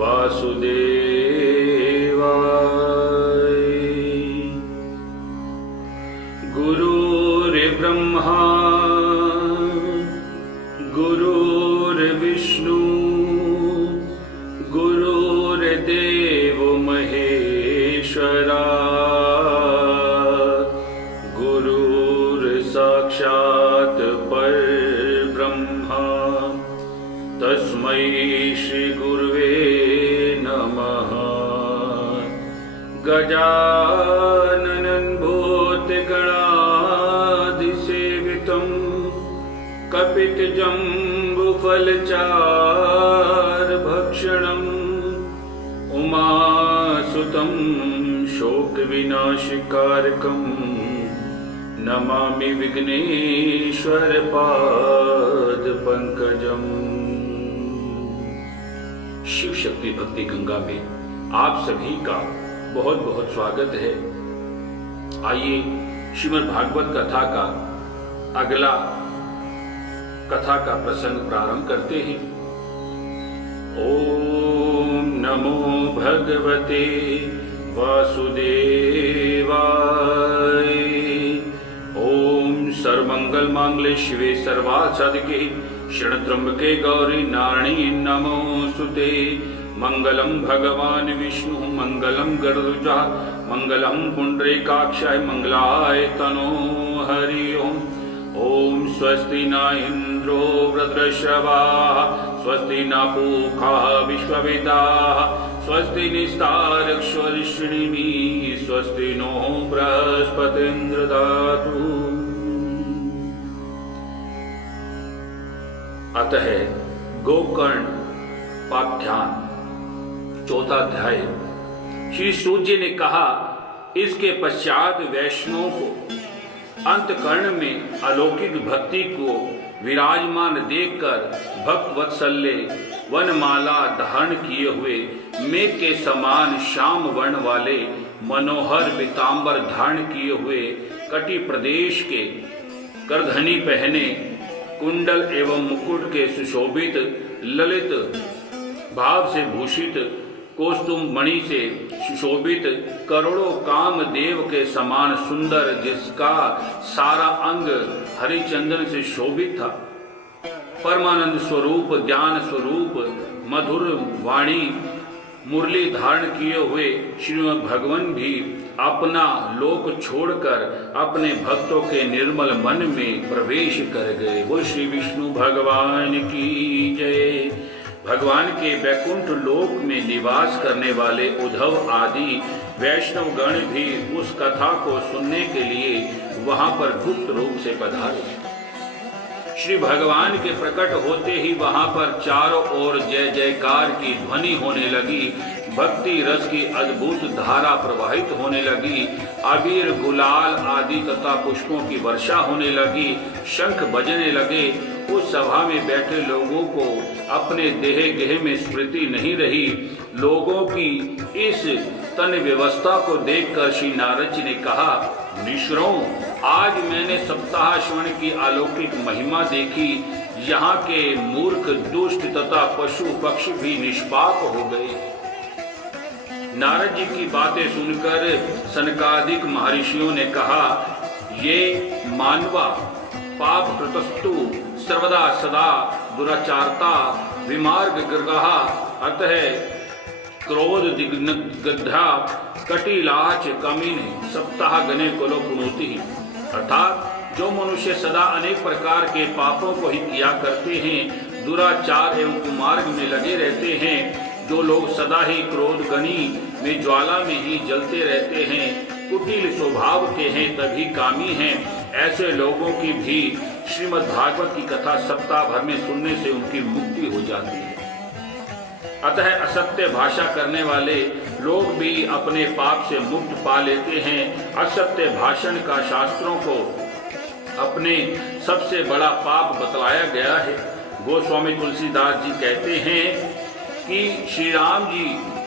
वासुदेवाय। गुरुर्ब्रह्मा गुरुर्विष्णु गुरुर्देवो महेश्वरा गुरुर्साक्षात् परब्रह्मा तस्मै श्री गुरुवे नमः। गजाननं भूतगणाधिसेवितं कपितजम्बुफलचारभक्षणम् उमासुतं शोकविनाशकारकं नमामि विघ्नेश्वर पादपंकजम्। शिव शक्ति भक्ति गंगा में आप सभी का बहुत बहुत स्वागत है। आइए श्रीमद् भागवत कथा का अगला कथा का प्रसंग प्रारंभ करते हैं। ओम नमो भगवते वासुदेवाय। ओम सर्वमंगल मांगल्ये शिवे सर्वार्थ साधिके शरणत्र्यंबके गौरी नारायणी नमोस्तुते। मंगलम भगवान विष्णु मंगलम गरुड़ध्वज मंगलम पुंडरीकाक्षाय मंगलाय तनो हरि ओम। ओम स्वस्ति न इंद्रो वृत्रश्रवाः स्वस्ति न पूषा विश्ववेदाः स्वस्ति निस्तार्क्ष्यो रिष्णिभिः स्वस्ति नो बृहस्पतिर्दधातु ददातु। अतः गोकर्ण पाख्यान चौथा अध्याय। श्री सूर्य ने कहा, इसके पश्चात वैष्णवों को अंतकर्ण में अलौकिक भक्ति को विराजमान देखकर भक्त वत्सल्य वनमाला धारण किए हुए मेघ के समान श्याम वर्ण वाले मनोहर पीतांबर धारण किए हुए कटि प्रदेश के करधनी पहने कुंडल एवं मुकुट के सुशोभित ललित भाव से भूषित कौस्तुम मणि से सुशोभित करोड़ों कामदेव के समान सुंदर जिसका सारा अंग हरिचंदन से शोभित था। परमानंद स्वरूप ज्ञान स्वरूप मधुर वाणी मुरली धारण किए हुए श्रीमद् भगवान भी अपना लोक छोड़कर अपने भक्तों के निर्मल मन में प्रवेश कर गए। वो श्री विष्णु भगवान की जय। भगवान के वैकुंठ लोक में निवास करने वाले उद्धव आदि वैष्णव गण भी उस कथा को सुनने के लिए वहां पर गुप्त रूप से पधारे। श्री भगवान के प्रकट होते ही वहां पर चारों ओर जय जयकार की ध्वनि होने लगी। भक्ति रस की अद्भुत धारा प्रवाहित होने लगी। अबीर गुलाल आदि तथा पुष्पों की वर्षा होने लगी। शंख बजने लगे। उस सभा में बैठे लोगों को अपने देह गेह में स्मृति नहीं रही। लोगों की इस तन व्यवस्था को देखकर श्री नारद जी ने कहा, मुनीश्वरों, आज मैंने सप्ताह श्रवण की अलौकिक महिमा देखी। यहाँ के मूर्ख दुष्ट तथा पशु पक्षी भी निष्पाप हो गए। नारद जी की बातें सुनकर सनकादिक महर्षियों ने कहा, ये मानवा पाप प्रतस्तु सर्वदा सदा दुराचारता विमार्ग ग्रहा अतः क्रोध दिग्धा कटिलाच कमीन सप्ताह गणे कुलो पुनोति। अर्थात जो मनुष्य सदा अनेक प्रकार के पापों को ही किया करते हैं, दुराचार एवं कुमार्ग में लगे रहते हैं, जो लोग सदा ही क्रोध गनी में ज्वाला में ही जलते रहते हैं, कुटिल स्वभाव के हैं, तभी कामी हैं, ऐसे लोगों की भी श्रीमद् भागवत की कथा सप्ताह भर में सुनने से उनकी मुक्ति हो जाती है। अतः असत्य भाषा करने वाले लोग भी अपने पाप से मुक्त पा लेते हैं। असत्य भाषण का शास्त्रों को अपने सबसे बड़ा पाप बतलाया गया है। गोस्वामी तुलसीदास जी कहते हैं कि श्री राम जी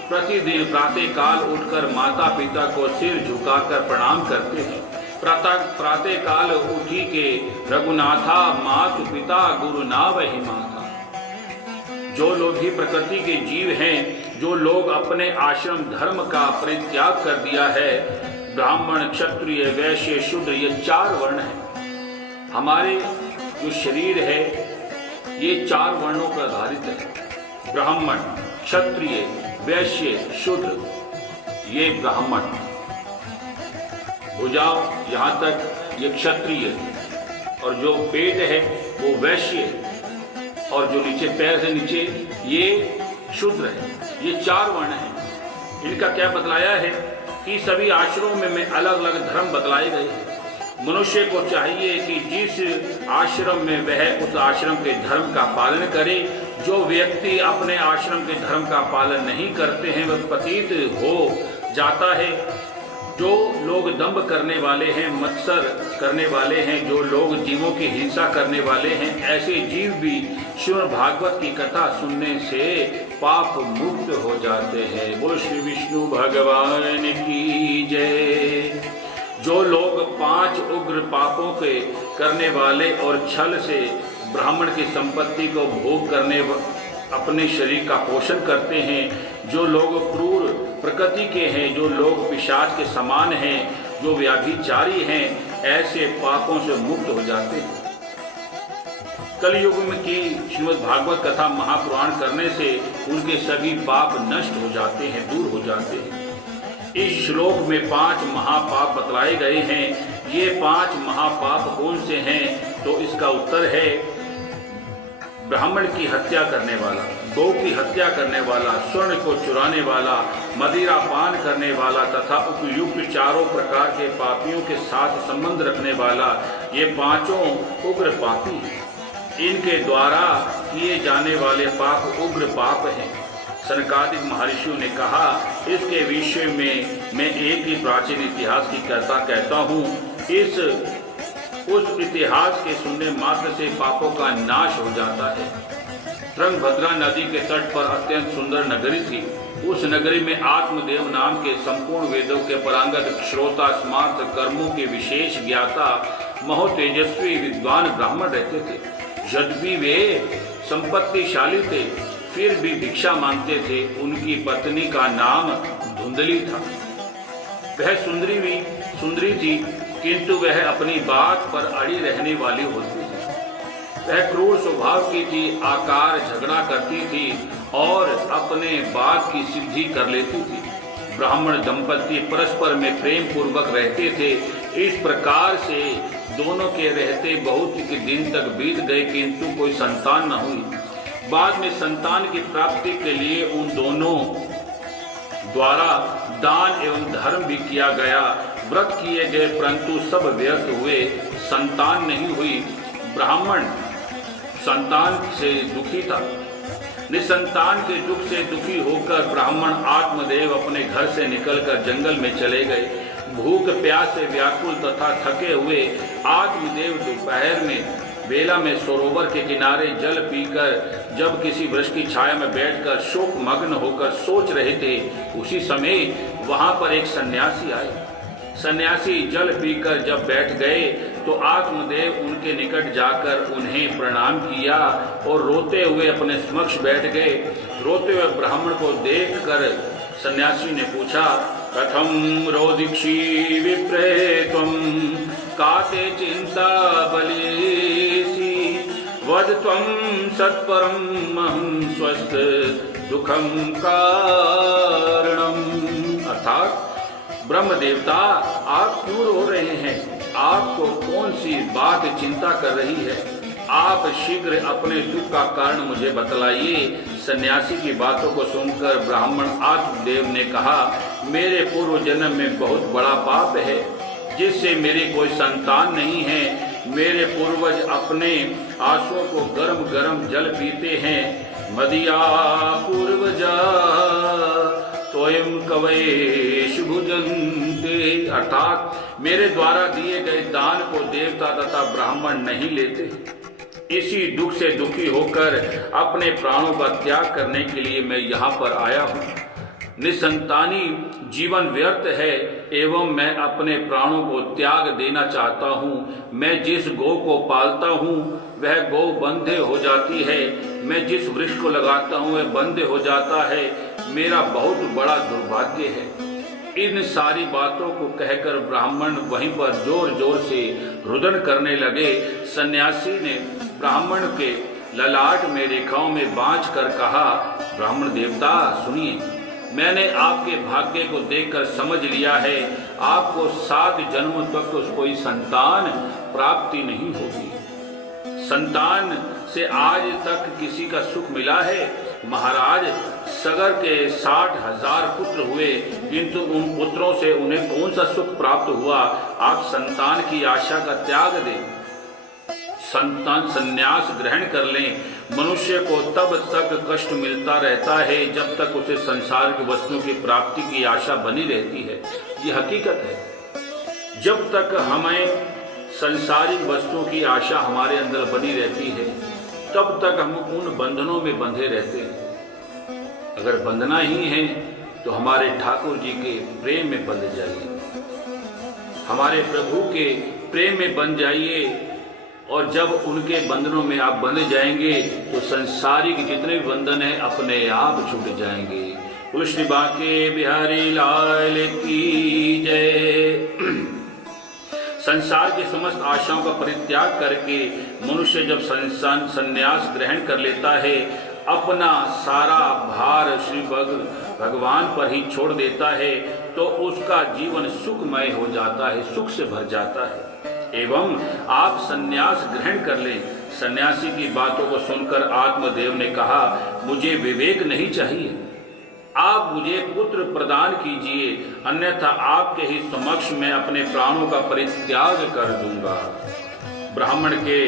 प्रतिदिन प्रातः काल उठकर माता पिता को सिर झुकाकर प्रणाम करते हैं। प्रातः काल उठी के रघुनाथा मातु पिता गुरु नावहि माता। जो लोग भी प्रकृति के जीव हैं जो लोग अपने आश्रम धर्म का परित्याग कर दिया है, ब्राह्मण, क्षत्रिय, वैश्य, शूद्र, ये 4 वर्ण हैं। हमारे जो शरीर है ये 4 वर्णों पर आधारित है। ब्राह्मण, क्षत्रिय, वैश्य, शूद्र, ये ब्राह्मण। भुजा यहाँ तक ये क्षत्रिय, और जो पेट है वो वैश्य, और जो नीचे पैर से नीचे ये शूद्र है। ये 4 वर्ण हैं। इनका क्या बतलाया है कि सभी आश्रमों में अलग अलग धर्म बतलाए गए हैं। मनुष्य को चाहिए कि जिस आश्रम में वह उस आश्रम के धर्म का पालन करे। जो व्यक्ति अपने आश्रम के धर्म का पालन नहीं करते हैं वह पतित हो जाता है। जो लोग दंभ करने वाले हैं, मत्सर करने वाले हैं, जो लोग जीवों की हिंसा करने वाले हैं, ऐसे जीव भी श्रीमद् भागवत की कथा सुनने से पाप मुक्त हो जाते हैं। बोलो श्री विष्णु भगवान की जय। जो लोग 5 उग्र पापों के करने वाले और छल से ब्राह्मण की संपत्ति को भोग करने अपने शरीर का पोषण करते हैं, जो लोग क्रूर प्रकृति के हैं, जो लोग पिशाच के समान हैं, जो व्याभिचारी हैं, ऐसे पापों से मुक्त हो जाते हैं। कलयुग में की श्रीमद् भागवत कथा महापुराण करने से उनके सभी पाप नष्ट हो जाते हैं, दूर हो जाते हैं। इस श्लोक में 5 महापाप बतलाए गए हैं। ये 5 महापाप कौन से हैं? तो इसका उत्तर है ब्राह्मण की हत्या करने वाला, गौ की हत्या करने वाला, स्वर्ण को चुराने वाला, मदिरा पान करने वाला तथा उपयुक्त 4 प्रकार के पापियों के साथ संबंध रखने वाला, ये 5 उग्र पापी। इनके द्वारा किए जाने वाले पाप उग्र पाप हैं। सनकादिक महर्षियों ने कहा, इसके विषय में मैं एक ही प्राचीन इतिहास की कहता हूँ। उस इतिहास के सुनने मात्र से पापों का नाश हो जाता है। तुंगभद्रा नदी के तट पर अत्यंत सुंदर नगरी थी। उस नगरी में आत्मदेव नाम के संपूर्ण वेदों के पारंगत, श्रोता, स्मार्त, कर्मों के विशेष ज्ञाता, महोतेजस्वी विद्वान ब्राह्मण रहते थे। यद्यपि वे संपत्तिशाली थे, फिर भी भिक्षा मांगते थे। उनकी पत्नी का नाम धुंधली था। वह सुंदरी थी, किंतु वह अपनी बात पर अड़ी रहने वाली होती थी। वह क्रूर स्वभाव की थी, आकार झगड़ा करती थी और अपने बात की सिद्धि कर लेती थी। ब्राह्मण दंपति परस्पर में प्रेम पूर्वक रहते थे। इस प्रकार से दोनों के रहते बहुत ही दिन तक बीत गए, किंतु कोई संतान न हुई। बाद में संतान की प्राप्ति के लिए उन दोनों द्वारा दान एवं धर्म भी किया गया, व्रत किए गए, परंतु सब व्यर्थ हुए, संतान नहीं हुई। ब्राह्मण संतान से दुखी था। निसंतान के दुख से दुखी होकर ब्राह्मण आत्मदेव अपने घर से निकलकर जंगल में चले गए। भूख प्यास से व्याकुल तथा थके हुए आत्मदेव दोपहर में बेला में सरोवर के किनारे जल पीकर जब किसी वृक्ष की छाया में बैठकर शोक मग्न होकर सोच रहे थे, उसी समय वहां पर एक सन्यासी आए। सन्यासी जल पीकर जब बैठ गए तो आत्मदेव उनके निकट जाकर उन्हें प्रणाम किया और रोते हुए अपने समक्ष बैठ गए। रोते हुए ब्राह्मण को देखकर सन्यासी ने पूछा, कथम रोदिक्षी विप्रे त्वं काते चिंता बलिसी वद त्वं सत्परम महं स्वस्थ दुखम कारणम। अर्थात ब्रह्म देवता, आप क्यों रो रहे हैं? आपको कौन सी बात चिंता कर रही है? आप शीघ्र अपने दुख का कारण मुझे बतलाइए। सन्यासी की बातों को सुनकर ब्राह्मण आत्मदेव ने कहा, मेरे पूर्व जन्म में बहुत बड़ा पाप है, जिससे मेरी कोई संतान नहीं है। मेरे पूर्वज अपने आंसुओं को गरम गरम जल पीते हैं। मदिया पूर्वजा तोयम कवयेश भुजन्ते। अर्थात मेरे द्वारा दिए गए दान को देवता तथा ब्राह्मण नहीं लेते। इसी दुख से दुखी होकर अपने प्राणों का त्याग करने के लिए मैं यहाँ पर आया हूँ। निसंतानी जीवन व्यर्थ है एवं मैं अपने प्राणों को त्याग देना चाहता हूँ। मैं जिस गौ को पालता हूँ वह गौ बंधे हो जाती है, मैं जिस वृक्ष को लगाता हूँ वह बंधे हो जाता है, मेरा बहुत बड़ा दुर्भाग्य है। इन सारी बातों को कहकर ब्राह्मण वहीं पर जोर जोर से रुदन करने लगे। सन्यासी ने ब्राह्मण के ललाट में रेखाओं में बांध कर कहा, ब्राह्मण देवता सुनिए, मैंने आपके भाग्य को देखकर समझ लिया है, आपको 7 जन्म तक कोई संतान प्राप्ति नहीं होगी। संतान से आज तक किसी का सुख मिला है? महाराज, सगर के 60,000 पुत्र हुए, किंतु उन पुत्रों से उन्हें कौन सा सुख प्राप्त हुआ? आप संतान की आशा का त्याग दें, संतान संन्यास ग्रहण कर लें। मनुष्य को तब तक कष्ट मिलता रहता है जब तक उसे संसार की वस्तुओं की प्राप्ति की आशा बनी रहती है। ये हकीकत है। जब तक हमें संसारिक वस्तुओं की आशा हमारे अंदर बनी रहती है तब तक हम उन बंधनों में बंधे रहते हैं। अगर बंधना ही है तो हमारे ठाकुर जी के प्रेम में बंध जाइए, हमारे प्रभु के प्रेम में बंध जाइए, और जब उनके बंधनों में आप बंध जाएंगे तो संसारिक जितने भी बंधन हैं अपने आप छूट जाएंगे। बोलो श्री बांके बिहारी लाल की जय। संसार की समस्त आशाओं का परित्याग करके मनुष्य जब संन्यास ग्रहण कर लेता है, अपना सारा भार श्री भगवान पर ही छोड़ देता है, तो उसका जीवन सुखमय हो जाता है, सुख से भर जाता है। एवं आप संन्यास ग्रहण कर लें। सन्यासी की बातों को सुनकर आत्मदेव ने कहा, मुझे विवेक नहीं चाहिए, आप मुझे पुत्र प्रदान कीजिए, अन्यथा आपके ही समक्ष मैं अपने प्राणों का परित्याग कर दूंगा। ब्राह्मण के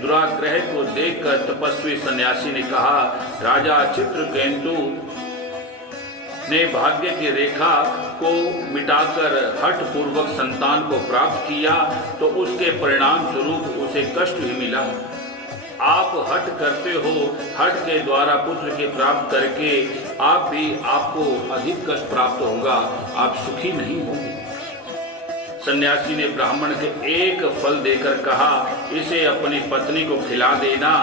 दुराग्रह को देखकर तपस्वी सन्यासी ने कहा, राजा चित्रकेतु ने भाग्य की रेखा को मिटाकर हठ पूर्वक संतान को प्राप्त किया, तो उसके परिणाम स्वरूप उसे कष्ट ही मिला। आप हठ करते हो, हठ के द्वारा पुत्र के प्राप्त करके आपको अधिक कष्ट प्राप्त होगा, आप सुखी नहीं होंगे। सन्यासी ने ब्राह्मण के एक फल देकर कहा, इसे अपनी पत्नी को खिला देना,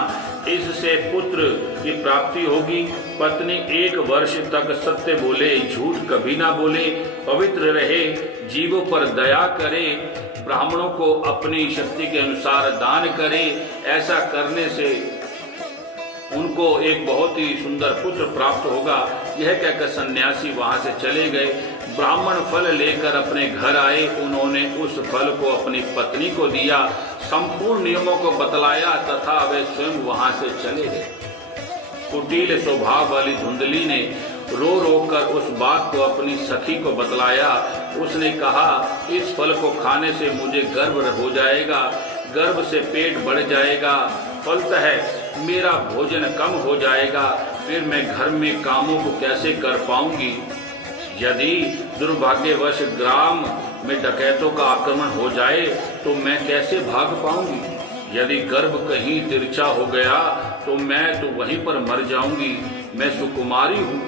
इससे पुत्र की प्राप्ति होगी। पत्नी 1 वर्ष तक सत्य बोले, झूठ कभी ना बोले, पवित्र रहे, जीवों पर दया करे, ब्राह्मणों को अपनी शक्ति के अनुसार दान करे। ऐसा करने से उनको एक बहुत ही सुंदर पुत्र प्राप्त होगा। यह कहकर सन्यासी वहां से चले गए। ब्राह्मण फल लेकर अपने घर आए, उन्होंने उस फल को अपनी पत्नी को दिया, संपूर्ण नियमों को बतलाया तथा वे स्वयं वहां से चले गए। कुटिल स्वभाव वाली धुंधली ने रो रो कर उस बात को अपनी सखी को बतलाया। उसने कहा, इस फल को खाने से मुझे गर्व हो जाएगा, गर्भ से पेट बढ़ जाएगा, फलतः मेरा भोजन कम हो जाएगा, फिर मैं घर में कामों को कैसे कर पाऊंगी। यदि दुर्भाग्यवश ग्राम में डकैतों का आक्रमण हो जाए तो मैं कैसे भाग पाऊंगी। यदि गर्भ कहीं तिरछा हो गया तो मैं तो वहीं पर मर जाऊंगी। मैं सुकुमारी हूँ,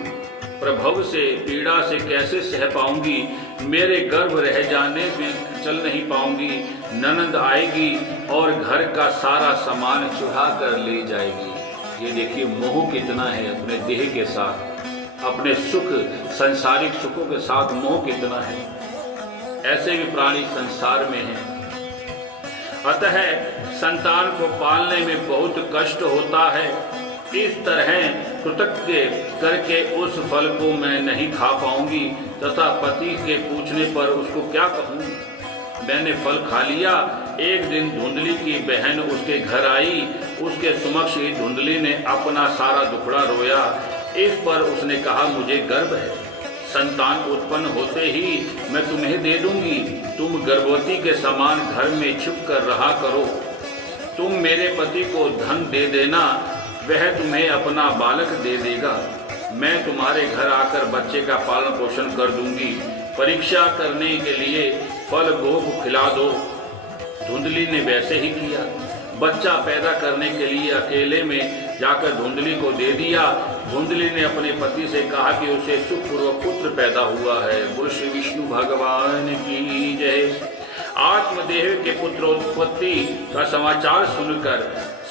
प्रभव से पीड़ा से कैसे सह पाऊंगी। मेरे गर्भ रह जाने में चल नहीं पाऊंगी। ननद आएगी और घर का सारा सामान चुरा कर ले जाएगी। ये देखिए मोह कितना है अपने देह के साथ, अपने सुख संसारिक सुखों के साथ मोह कितना है। ऐसे भी प्राणी संसार में हैं। अतः संतान को पालने में बहुत कष्ट होता है। इस तरह कृतज्ञ करके उस फल को मैं नहीं खा पाऊंगी तथा पति के पूछने पर उसको क्या कहूँगी। मैंने फल खा लिया। एक दिन धुंधली की बहन उसके घर आई। उसके समक्ष ही धुंधली ने अपना सारा दुखड़ा रोया। इस पर उसने कहा, मुझे गर्व है, संतान उत्पन्न होते ही मैं तुम्हें दे दूंगी। तुम गर्भवती के समान घर में छुप कर रहा करो। तुम मेरे पति को धन दे देना, वह तुम्हें अपना बालक दे देगा। मैं तुम्हारे घर आकर बच्चे का पालन पोषण कर दूंगी। परीक्षा करने के लिए फल गोप खिला दो। धुंधली ने वैसे ही किया। बच्चा पैदा करने के लिए अकेले में जाकर धुंधली को दे दिया। धुंधली ने अपने पति से कहा कि उसे सुखपूर्वक पुत्र पैदा हुआ है। बोल श्री विष्णु भगवान की जय। आत्मदेव के पुत्रोत्पत्ति का समाचार सुनकर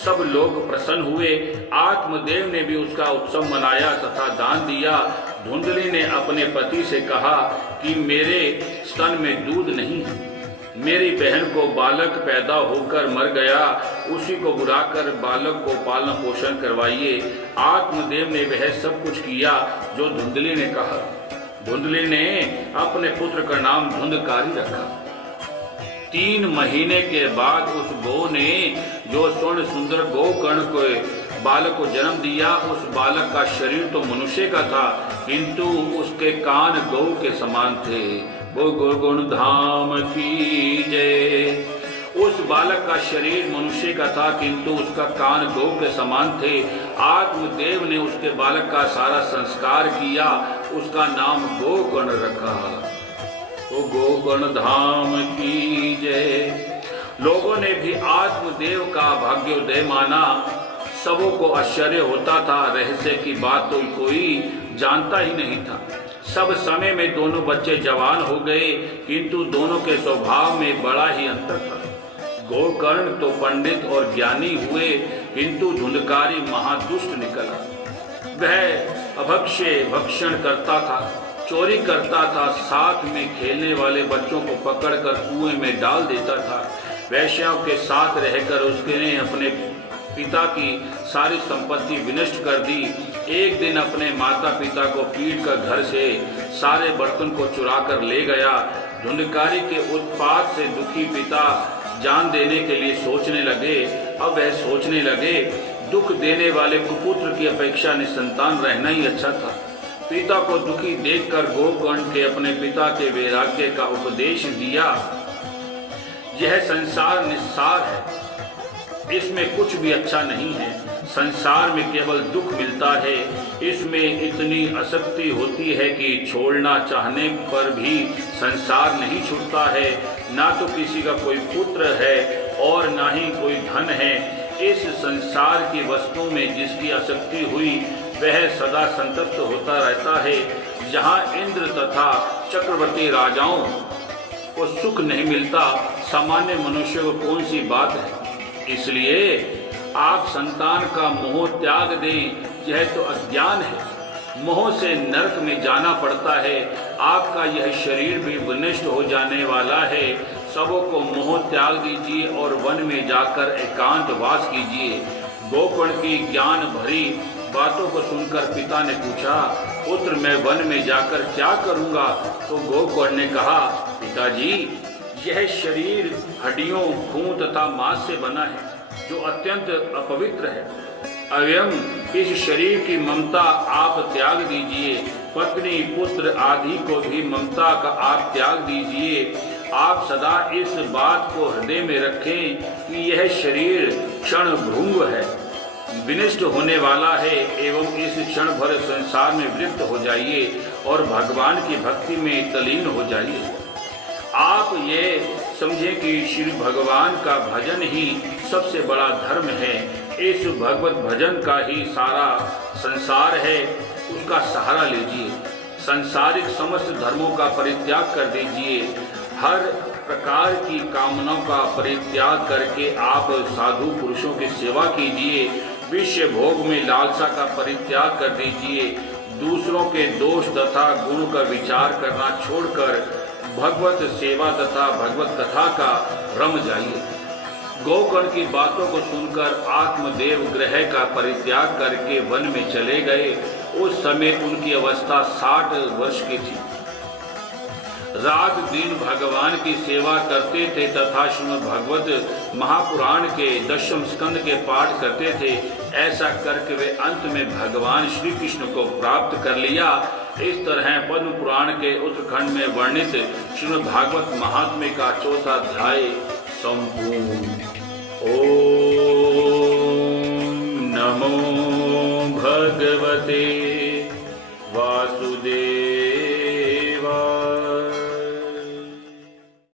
सब लोग प्रसन्न हुए। आत्मदेव ने भी उसका उत्सव मनाया तथा दान दिया। धुंधली ने अपने पति से कहा कि मेरे स्तन में दूध नहीं है, मेरी बहन को बालक पैदा होकर मर गया, उसी को बुलाकर बालक को पालन पोषण करवाइए। आत्मदेव ने वह सब कुछ किया जो धुंधली ने कहा। धुंधली ने अपने पुत्र का नाम धुंधकारी रखा। 3 महीने के बाद उस गौ ने जो स्वर्ण सुंदर गोकर्ण को बालक को जन्म दिया, उस बालक का शरीर तो मनुष्य का था, किंतु उसके कान गौ के समान थे। वो गुण धाम की जय। उस बालक का शरीर मनुष्य का था, किंतु उसका कान गौ के समान थे। आत्मदेव ने उसके बालक का सारा संस्कार किया, उसका नाम गोकर्ण रखा। वो गोकर्ण धाम की जय। लोगों ने भी आत्मदेव का भाग्योदय माना। सबों को आश्चर्य होता था, रहस्य की बात तो कोई जानता ही नहीं था। सब समय में दोनों बच्चे जवान हो गए, किंतु दोनों के स्वभाव में बड़ा ही अंतर था। गोकर्ण तो पंडित और ज्ञानी हुए, किंतु धुंधकारी महादुष्ट निकला। वह अभक्ष्य भक्षण करता था, चोरी करता था, साथ में खेलने वाले बच्चों को पकड़कर कुएं में डाल देता था। वैश्याओं के साथ रहकर उसने अपने पिता की सारी संपत्ति विनष्ट कर दी। एक दिन अपने माता पिता को पीट कर घर से सारे बर्तन को चुरा कर ले गया। धुंधकारी के उत्पात से दुखी पिता जान देने के लिए सोचने लगे। अब वह सोचने लगे, दुख देने वाले कुपुत्र की अपेक्षा निसंतान रहना ही अच्छा था। पिता को दुखी देखकर गोकर्ण के अपने पिता के वैराग्य का उपदेश दिया। यह संसार निस्सार है, इसमें कुछ भी अच्छा नहीं है। संसार में केवल दुख मिलता है। इसमें इतनी आसक्ति होती है कि छोड़ना चाहने पर भी संसार नहीं छूटता है। ना तो किसी का कोई पुत्र है और ना ही कोई धन है। इस संसार की वस्तु में जिसकी आसक्ति हुई वह सदा संतप्त होता रहता है। जहाँ इंद्र तथा चक्रवर्ती राजाओं को सुख नहीं मिलता, सामान्य मनुष्य को कौन सी बात है। इसलिए आप संतान का मोह त्याग दें, यह तो अज्ञान है। मोह से नरक में जाना पड़ता है। आपका यह शरीर भी विनष्ट हो जाने वाला है। सबों को मोह त्याग दीजिए और वन में जाकर एकांत वास कीजिए। गोकर्ण की ज्ञान भरी बातों को सुनकर पिता ने पूछा, पुत्र मैं वन में जाकर क्या करूँगा? तो गोकर्ण ने कहा, पिताजी यह शरीर हड्डियों, खून तथा मांस से बना है, जो अत्यंत अपवित्र है। अवयम इस शरीर की ममता आप त्याग दीजिए। पत्नी पुत्र आदि को भी ममता का आप त्याग दीजिए। आप सदा इस बात को हृदय में रखें कि यह शरीर क्षण भंग है, विनष्ट होने वाला है, एवं इस क्षण भर संसार में विलिप्त हो जाइए और भगवान की भक्ति में तल्लीन हो जाइए। आप ये समझें कि श्री भगवान का भजन ही सबसे बड़ा धर्म है। इस भगवत भजन का ही सारा संसार है, उसका सहारा लीजिए। सांसारिक समस्त धर्मों का परित्याग कर दीजिए। हर प्रकार की कामनाओं का परित्याग करके आप साधु पुरुषों की सेवा कीजिए। विषय भोग में लालसा का परित्याग कर दीजिए। दूसरों के दोष तथा गुण का विचार करना छोड़कर भगवत सेवा तथा भगवत कथा का रम जाइए। गोकर्ण की बातों को सुनकर आत्मदेव ग्रह का परित्याग करके वन में चले गए। उस समय उनकी अवस्था 60 वर्ष की थी। रात दिन भगवान की सेवा करते थे तथा श्रीमद् भागवत महापुराण के 10वें स्कंद के पाठ करते थे। ऐसा करके वे अंत में भगवान श्री कृष्ण को प्राप्त कर लिया। इस तरह पद्म पुराण के उत्तरखंड में वर्णित श्रीमद् भागवत महात्म्य का 4था अध्याय संपूर्ण।